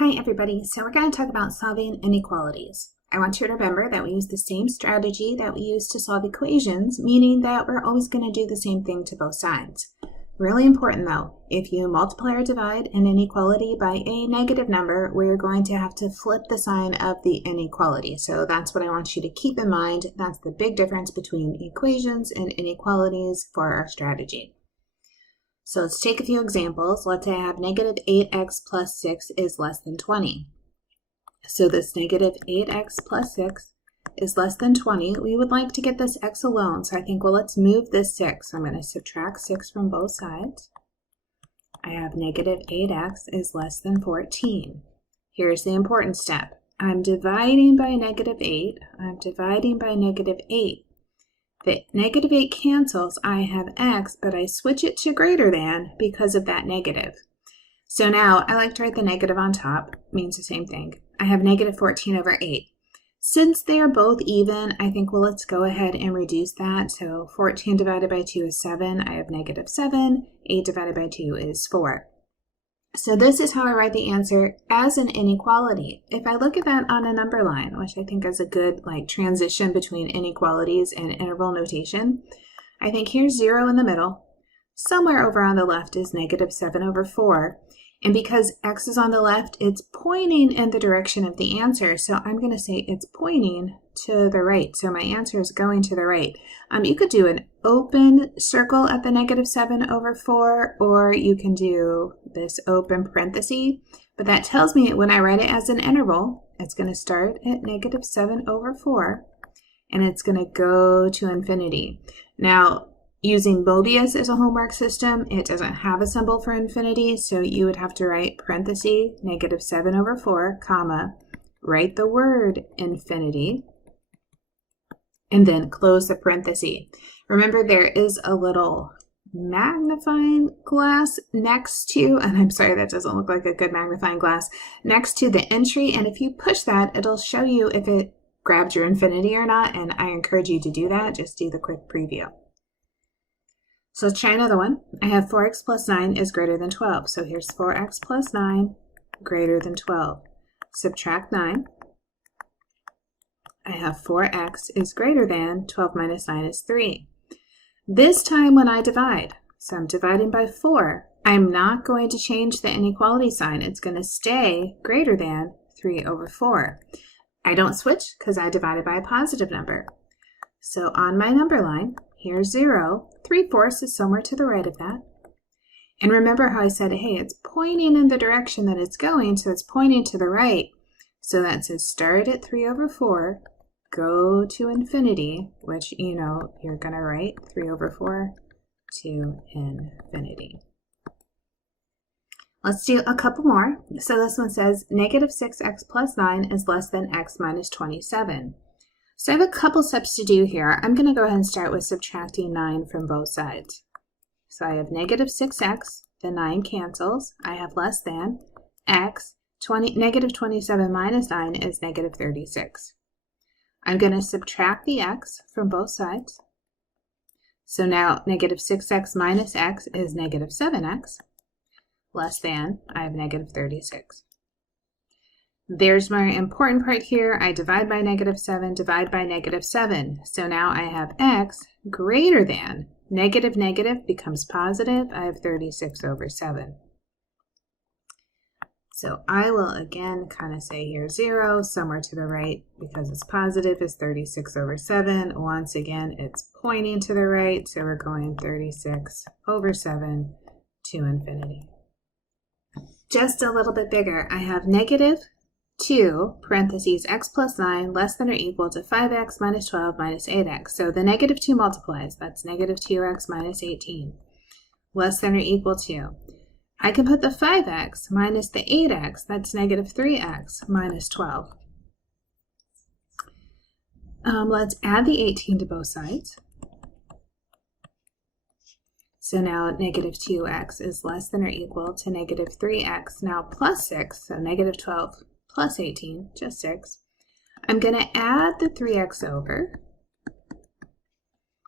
Hi everybody, so we're going to talk about solving inequalities. I want you to remember that we use the same strategy that we use to solve equations, meaning that we're always going to do the same thing to both sides. Really important though, if you multiply or divide an inequality by a negative number, we're going to have to flip the sign of the inequality. So that's what I want you to keep in mind. That's the big difference between equations and inequalities for our strategy. So let's take a few examples. Let's say I have negative 8x plus 6 is less than 20. So this negative 8x plus 6 is less than 20. We would like to get this x alone. So I think, well, let's move this 6. I'm going to subtract 6 from both sides. I have negative 8x is less than 14. Here's the important step. I'm dividing by negative 8. I'm dividing by negative 8. The negative 8 cancels, I have x, but I switch it to greater than because of that negative. So now I like to write the negative on top, means the same thing. I have negative 14 over 8. Since they are both even, I think, well, let's go ahead and reduce that. So 14 divided by 2 is 7. I have negative 7. 8 divided by 2 is 4. So this is how I write the answer as an inequality. If I look at that on a number line, which I think is a good transition between inequalities and interval notation, I think here's 0 in the middle. Somewhere over on the left is negative 7 over 4. And because x is on the left, it's pointing in the direction of the answer. So I'm going to say it's pointing to the right. So my answer is going to the right. You could do an open circle at the negative 7 over 4, or you can do this open parenthesis. But that tells me when I write it as an interval, it's going to start at negative 7 over 4, and it's going to go to infinity. Now, using Mobius as a homework system, it doesn't have a symbol for infinity, so you would have to write parenthesis, negative 7 over 4, comma, write the word infinity, and then close the parenthesis. Remember, there is a little magnifying glass next to, and I'm sorry, that doesn't look like a good magnifying glass, next to the entry, and if you push that, it'll show you if it grabbed your infinity or not, and I encourage you to do that. Just do the quick preview. So let's try another one. I have 4x plus 9 is greater than 12. So here's 4x plus 9 greater than 12. Subtract 9. I have 4x is greater than 12 minus 9 is 3. This time when I divide, so I'm dividing by 4, I'm not going to change the inequality sign. It's going to stay greater than 3 over 4. I don't switch because I divided by a positive number. So on my number line, here's 0. 3/4 is somewhere to the right of that. And remember how I said, hey, it's pointing in the direction that it's going, so it's pointing to the right. So that says start at 3 over 4, go to infinity, which, you're going to write 3 over 4 to infinity. Let's do a couple more. So this one says negative 6x plus 9 is less than x minus 27. So I have a couple steps to do here. I'm going to go ahead and start with subtracting 9 from both sides. So I have negative 6x, the 9 cancels. I have less than x, negative 27 minus 9 is negative 36. I'm going to subtract the x from both sides. So now negative 6x minus x is negative 7x, less than, I have negative 36. There's my important part here. I divide by negative 7, divide by negative 7. So now I have x greater than, negative becomes positive. I have 36 over 7. So I will again kind of say here 0, somewhere to the right because it's positive is 36 over 7. Once again, it's pointing to the right. So we're going 36 over 7 to infinity. Just a little bit bigger. I have negative 2, parentheses, x plus 9 less than or equal to 5x minus 12 minus 8x. So the negative 2 multiplies. That's negative 2x minus 18. Less than or equal to. I can put the 5x minus the 8x. That's negative 3x minus 12. Let's add the 18 to both sides. So now negative 2x is less than or equal to negative 3x. Now plus 6, so negative 12 plus 18, just 6. I'm going to add the 3x over.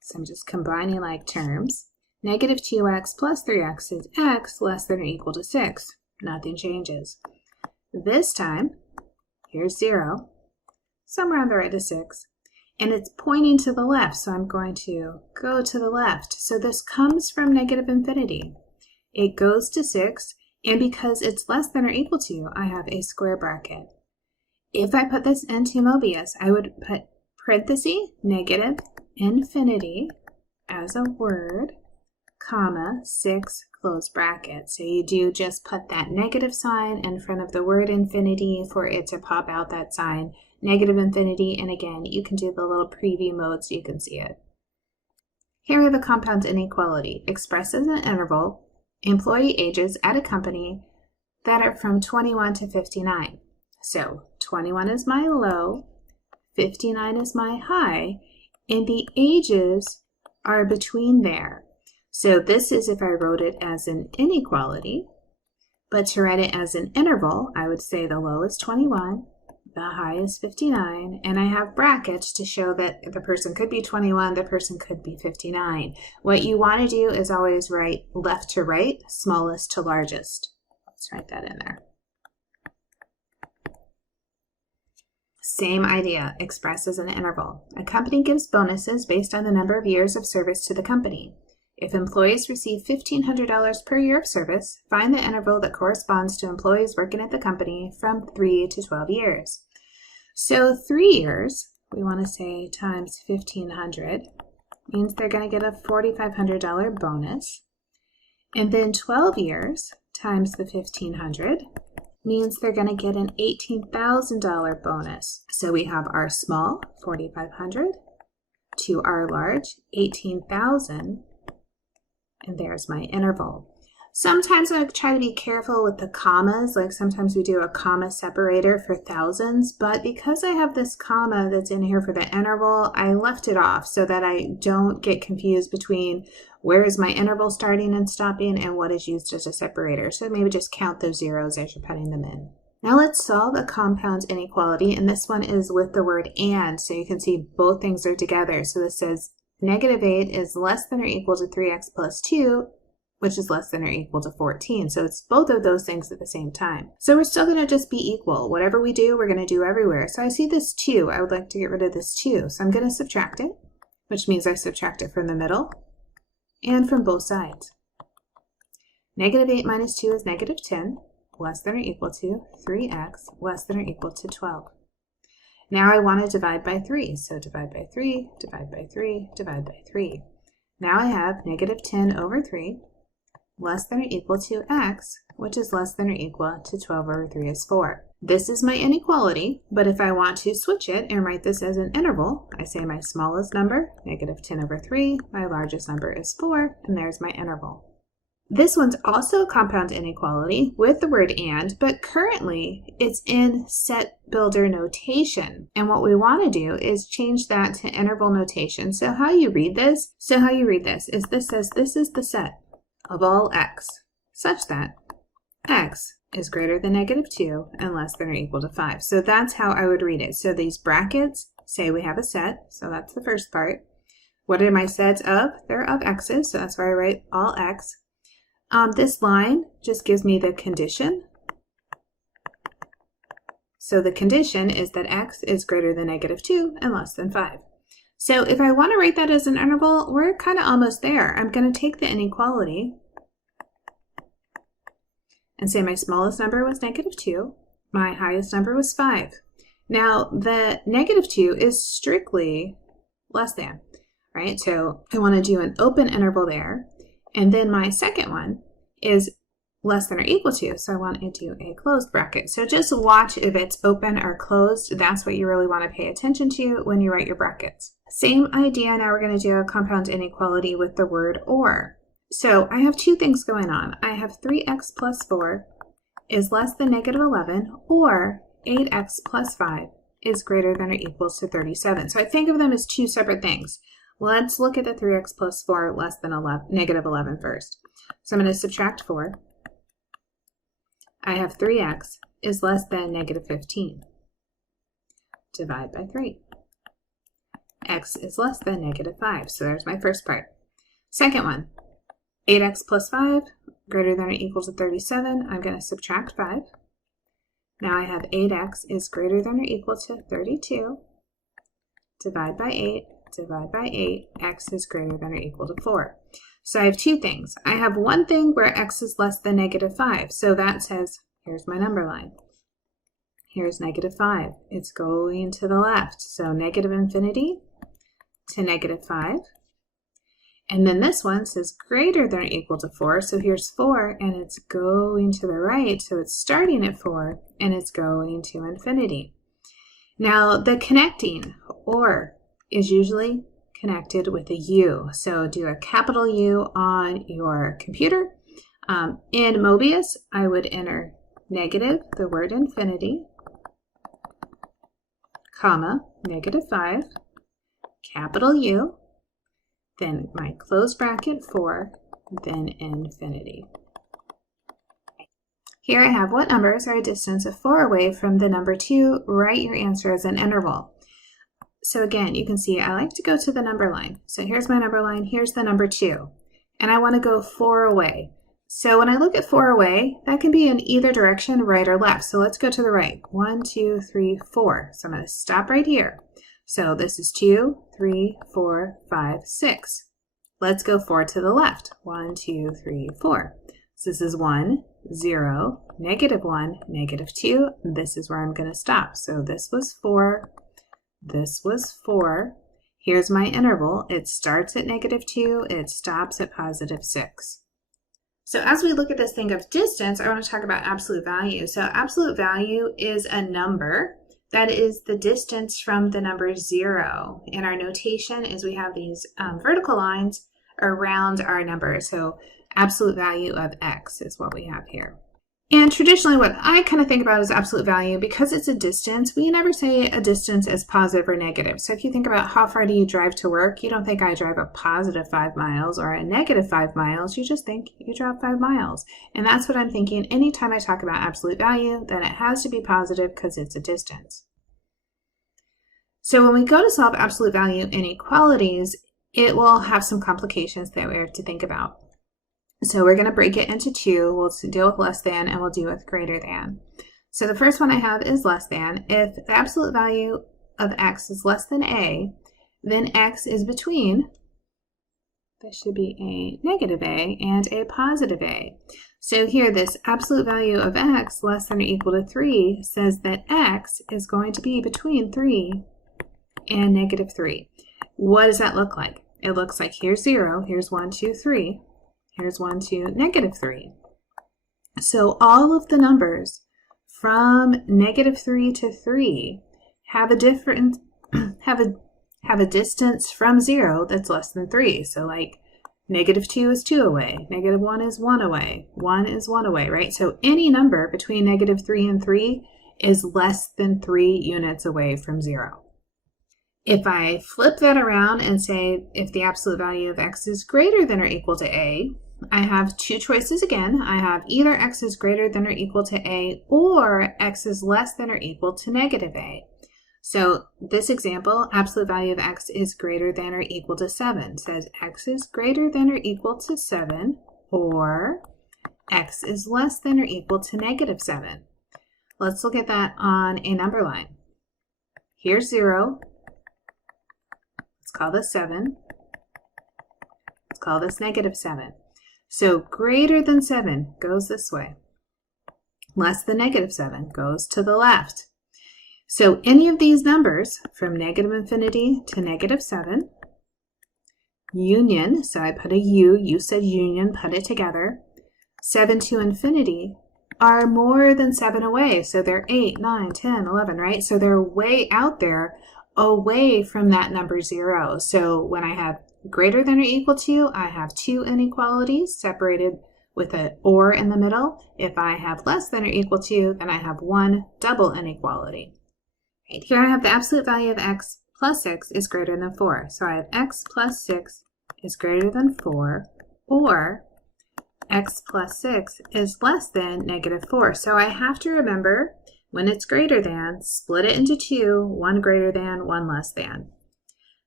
So I'm just combining like terms. Negative 2x plus 3x is x less than or equal to 6. Nothing changes. This time, here's 0, somewhere on the right is 6, and it's pointing to the left, so I'm going to go to the left. So this comes from negative infinity. It goes to 6, and because it's less than or equal to, I have a square bracket. If I put this into Mobius, I would put parenthesis, negative infinity as a word, comma, 6, close bracket. So you do just put that negative sign in front of the word infinity for it to pop out that sign, negative infinity, and again, you can do the little preview mode so you can see it. Here are the compound inequality. Expressed as an interval, employee ages at a company that are from 21 to 59. So 21 is my low, 59 is my high, and the ages are between there. So this is if I wrote it as an inequality, but to write it as an interval, I would say the low is 21, the high is 59, and I have brackets to show that the person could be 21, the person could be 59. What you want to do is always write left to right, smallest to largest. Let's write that in there. Same idea, expressed as an interval. A company gives bonuses based on the number of years of service to the company. If employees receive $1,500 per year of service, find the interval that corresponds to employees working at the company from 3 to 12 years. So 3 years, we want to say times 1,500, means they're going to get a $4,500 bonus. And then 12 years times the 1,500 means they're going to get an $18,000 bonus. So we have our small, 4,500, to our large, 18,000, and there's my interval. Sometimes I try to be careful with the commas, like sometimes we do a comma separator for thousands, but because I have this comma that's in here for the interval, I left it off so that I don't get confused between where is my interval starting and stopping and what is used as a separator. So maybe just count those zeros as you're putting them in. Now let's solve a compound inequality, and this one is with the word and, so you can see both things are together. So this says -8 is less than or equal to 3x plus 2, which is less than or equal to 14. So it's both of those things at the same time. So we're still going to just be equal. Whatever we do, we're going to do everywhere. So I see this 2. I would like to get rid of this 2. So I'm going to subtract it, which means I subtract it from the middle and from both sides. -8 minus 2 is -10, less than or equal to 3x, less than or equal to 12. Now I want to divide by 3. So divide by 3, divide by 3, divide by 3. Now I have -10 over 3, less than or equal to x, which is less than or equal to 12 over 3 is 4. This is my inequality, but if I want to switch it and write this as an interval, I say my smallest number, -10 over 3, my largest number is 4, and there's my interval. This one's also a compound inequality with the word and, but currently it's in set builder notation. And what we want to do is change that to interval notation. So how you read this? Is this says this is the set of all x, such that x is greater than -2 and less than or equal to 5. So that's how I would read it. So these brackets say we have a set, so that's the first part. What are my sets of? They're of x's, so that's why I write all x. This line just gives me the condition. So the condition is that x is greater than -2 and less than 5. So if I want to write that as an interval, we're kind of almost there. I'm going to take the inequality and say my smallest number was -2, my highest number was 5. Now the -2 is strictly less than, right? So I want to do an open interval there. And then my second one is less than or equal to, so I want to do a closed bracket. So just watch if it's open or closed. That's what you really want to pay attention to when you write your brackets. Same idea, now we're going to do a compound inequality with the word or. So I have two things going on. I have 3x plus 4 is less than -11, or 8x plus 5 is greater than or equal to 37. So I think of them as two separate things. Let's look at the 3x plus 4 less than -11 first. So I'm going to subtract 4. I have 3x is less than -15. Divide by 3. X is less than -5. So there's my first part. Second one, 8x plus 5 greater than or equal to 37. I'm going to subtract 5. Now I have 8x is greater than or equal to 32. Divide by 8, divide by 8, x is greater than or equal to 4. So I have two things. I have one thing where x is less than negative 5. So that says, here's my number line. Here's negative 5. It's going to the left. So negative infinity to negative 5. And then this one says greater than or equal to 4. So here's 4, and it's going to the right. So it's starting at 4, and it's going to infinity. Now, the connecting, or, is usually connected with a U. So do a capital U on your computer. In Mobius, I would enter negative, the word infinity, comma, negative 5, capital U, then my close bracket 4, then infinity. Here I have what numbers are a distance of 4 away from the number 2. Write your answer as an interval. So again, you can see I like to go to the number line. So here's my number line, here's the number 2, and I want to go 4 away. So when I look at 4 away, that can be in either direction, right or left. So let's go to the right. 1, 2, 3, 4. So I'm going to stop right here. So this is 2, 3, 4, 5, 6. Let's go 4 to the left. 1, 2, 3, 4. So this is 1, 0, negative 1, negative 2. This is where I'm going to stop. So this was 4. This was 4. Here's my interval. It starts at negative 2. It stops at positive 6. So as we look at this thing of distance, I want to talk about absolute value. So absolute value is a number that is the distance from the number 0. And our notation is we have these vertical lines around our number. So absolute value of x is what we have here. And traditionally what I kind of think about is absolute value, because it's a distance, we never say a distance as positive or negative. So if you think about how far do you drive to work, you don't think I drive a positive 5 miles or a negative 5 miles, you just think you drive 5 miles. And that's what I'm thinking anytime I talk about absolute value, then it has to be positive because it's a distance. So when we go to solve absolute value inequalities, it will have some complications that we have to think about. So we're going to break it into two. We'll deal with less than and we'll deal with greater than. So the first one I have is less than. If the absolute value of x is less than a, then x is between, this should be a negative a and a positive a. So here this absolute value of x less than or equal to 3 says that x is going to be between 3 and negative 3. What does that look like? It looks like here's 0, here's 1, 2, 3. Here's 1 to negative 3. So all of the numbers from negative 3 to 3 have a different have a distance from 0 that's less than 3. So like negative 2 is 2 away, negative 1 is 1 away, 1 is 1 away, right? So any number between negative 3 and 3 is less than 3 units away from 0. If I flip that around and say if the absolute value of x is greater than or equal to a, I have two choices again. I have either x is greater than or equal to a, or x is less than or equal to negative a. So this example, absolute value of x is greater than or equal to 7. It says x is greater than or equal to 7, or x is less than or equal to negative 7. Let's look at that on a number line. Here's 0. Let's call this 7. Let's call this negative 7. So greater than 7 goes this way. Less than negative 7 goes to the left. So any of these numbers from negative infinity to negative 7, union, so I put a U, you said union, put it together, 7 to infinity are more than 7 away. So they're 8, 9, 10, 11, right? So they're way out there away from that number 0. So when I have greater than or equal to, I have two inequalities separated with an or in the middle. If I have less than or equal to, then I have one double inequality. Right, here I have the absolute value of x plus 6 is greater than 4. So I have x plus 6 is greater than 4, or x plus 6 is less than negative 4. So I have to remember when it's greater than, split it into two, one greater than, one less than.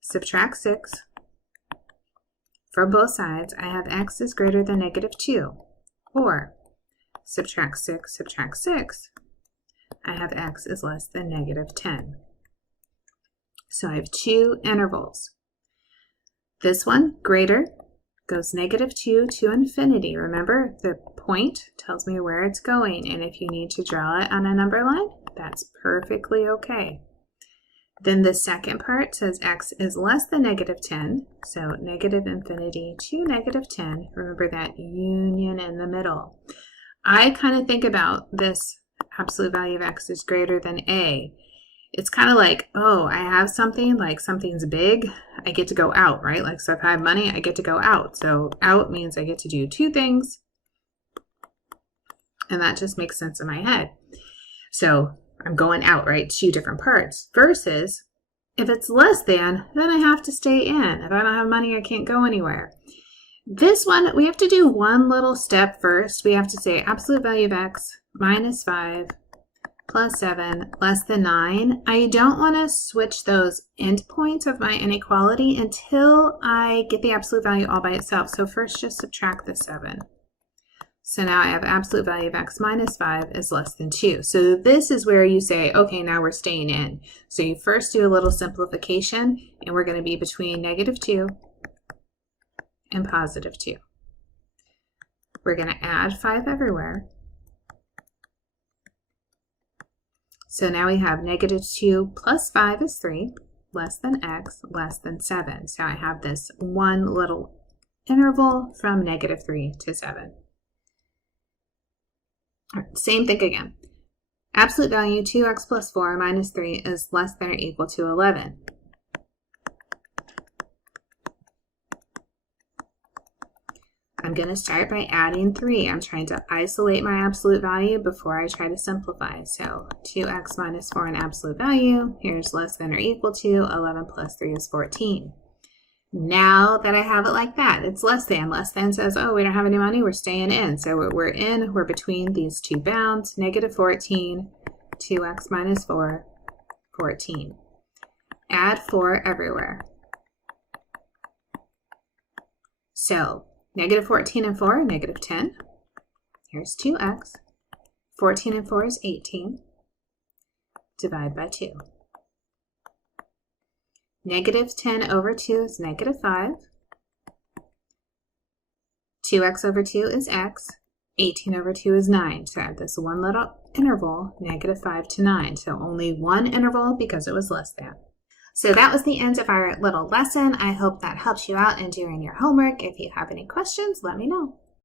Subtract 6. From both sides, I have x is greater than negative 2, or subtract 6, subtract 6. I have x is less than negative 10. So I have two intervals. This one, greater, goes negative 2 to infinity. Remember, the point tells me where it's going, and if you need to draw it on a number line, that's perfectly okay. Then the second part says x is less than negative 10, so negative infinity to negative 10. Remember that union in the middle. I kind of think about this absolute value of x is greater than a. It's kind of like, oh, I have something, like something's big, I get to go out, right? Like, so if I have money, I get to go out. So out means I get to do two things, and that just makes sense in my head. So I'm going out, right? Two different parts. Versus if it's less than, then I have to stay in. If I don't have money, I can't go anywhere. This one, we have to do one little step first. We have to say absolute value of x minus 5 plus 7 less than 9. I don't want to switch those endpoints of my inequality until I get the absolute value all by itself. So first just subtract the 7. So now I have absolute value of x minus 5 is less than 2. So this is where you say, okay, now we're staying in. So you first do a little simplification, and we're going to be between negative 2 and positive 2. We're going to add 5 everywhere. So now we have negative 2 plus 5 is 3, less than x, less than 7. So I have this one little interval from negative 3 to 7. All right, same thing again. Absolute value 2x plus 4 minus 3 is less than or equal to 11. I'm going to start by adding 3. I'm trying to isolate my absolute value before I try to simplify. So 2x minus 4 in absolute value. Here's less than or equal to 11 plus 3 is 14. Now that I have it like that, it's less than. Less than says, oh, we don't have any money, we're staying in. So we're between these two bounds, negative 14, 2x minus 4, 14. Add 4 everywhere. So negative 14 and 4, negative 10. Here's 2x. 14 and 4 is 18. Divide by 2. Negative 10 over 2 is negative 5. 2x over 2 is x. 18 over 2 is 9. So I have this one little interval, negative 5 to 9. So only one interval because it was less than. So that was the end of our little lesson. I hope that helps you out in doing your homework. If you have any questions, let me know.